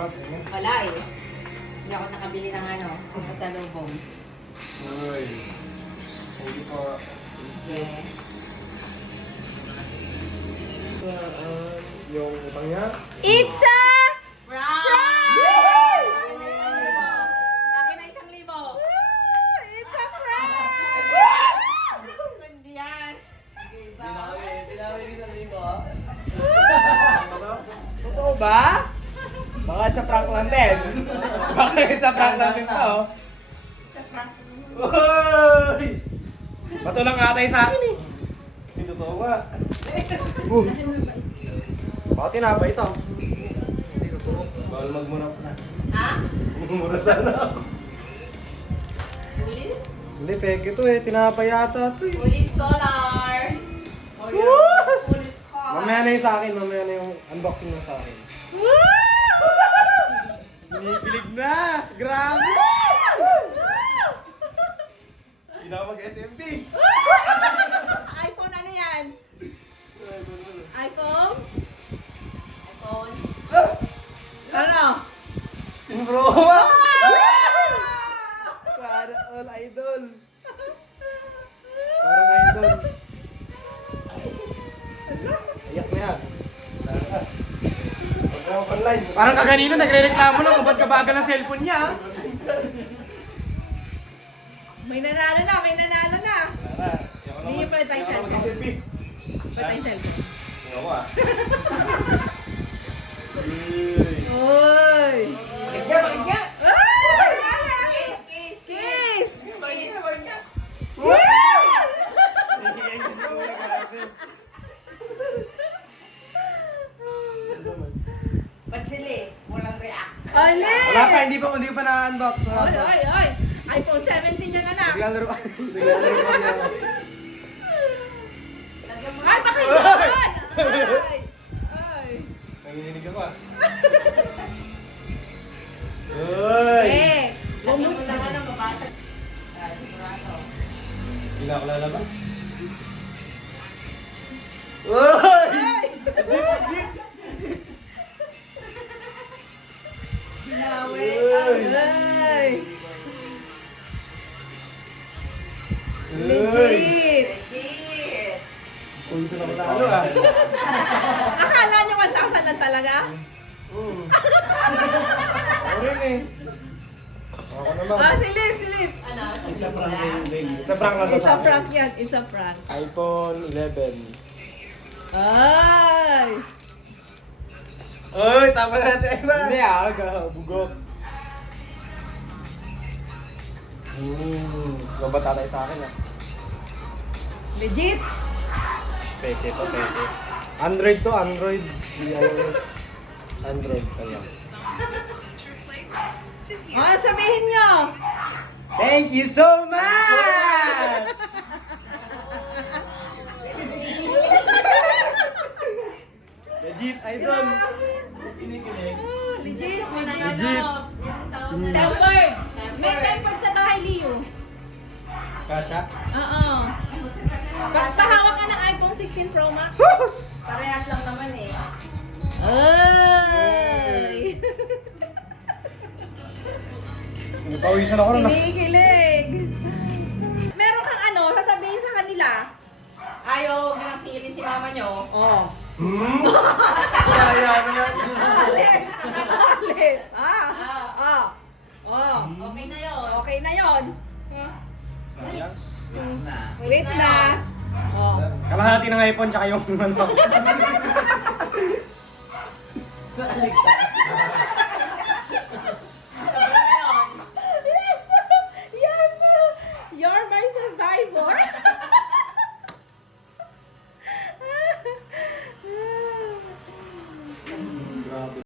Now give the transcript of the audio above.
Wala eh. Hindi ako nakabili ng ano, pasalubong. Uy. Hindi po. Yeah. Yung utang niya. It's a Prank! Akin na 1,000. It's a prank! Hindi yan. Binawi rin sa libo. Totoo ba? Baka sa prank lang din. Baka sa prank lang din to. Sa prank. Uy! Bato lang atay sa akin eh. Hindi totoo ba? Baka tinapay ito. Hindi totoo. Bawal magmura pa na. Ha? Mumura sana ako. Police? Hindi, peke to eh. Tinapay yata to eh. Police collar. Sus! Police collar. Mamaya na yung sa akin. Mamaya na yung unboxing na sa akin. Binibilig na! Grabe! Hindi na ako mag-SMB. iPhone ano yan? iPhone? iPhone. Ano? 16 Pro Max! Sana all idol. Parang idol. Ayak na yan. Online. Parang kaganina nagre-reklamo lang kung ba't kabagal ang cellphone niya. May nanalo na, may nanalo na. Hindi niyo pala tayo cellphone. SMB. Pala tayo cellphone. Ako ah. Uy! Pakis nga, pakis nga! Kiss! Kiss! Ba't sila eh? Walang react. Oli! Wala pa, hindi pa na-unbox. Wala Oy, pa. oy, oy! iPhone 17 yan na. Biglang laro. Biglang laro kasi ako. Ay, pakinggan! Ay! Ay! Nanginginig ako ah. Uy! Eh! Lagyan mo lang ano, mabasag. Sigurado. Hindi na ako lalabas. Uy! Zip, zip! Sinawi. Ay! Legit! Legit. Uy, isa na ako lalo ah. Akala nyo 1,000 lang talaga? Ako rin eh. Ako naman. Ah, silip, silip! Ano? It's a prank lang din. It's a prank lang to It's sa a akin. prank yan, it's a prank. iPhone 11. Ay! Uy, tama natin iba. Hindi ah, bugok. Babat tatay sa akin ah. Legit? Peke to, peke. Android to, Android. iOS. Android pa lang. Ano sabihin nyo? Thank you so much! Legit, idol. Legit, legit. Legit. Tempered! May tempered sa bahay, Leo. Kasha? Oo. Pahawak ka ng iPhone 16 Pro Max. Sus! Parehas lang naman eh. Ay! Napawisan ako na. Kinikilig. Meron kang ano, sasabihin sa kanila. Ayaw bilang siilin si mama nyo. Oh. Kaya na yan. Alit! Alit! Ah! Ah! Oh. Okay na yun. Okay na yon. Sayas. Wait na. Oh. Kalahati ng iPhone tsaka yung ano.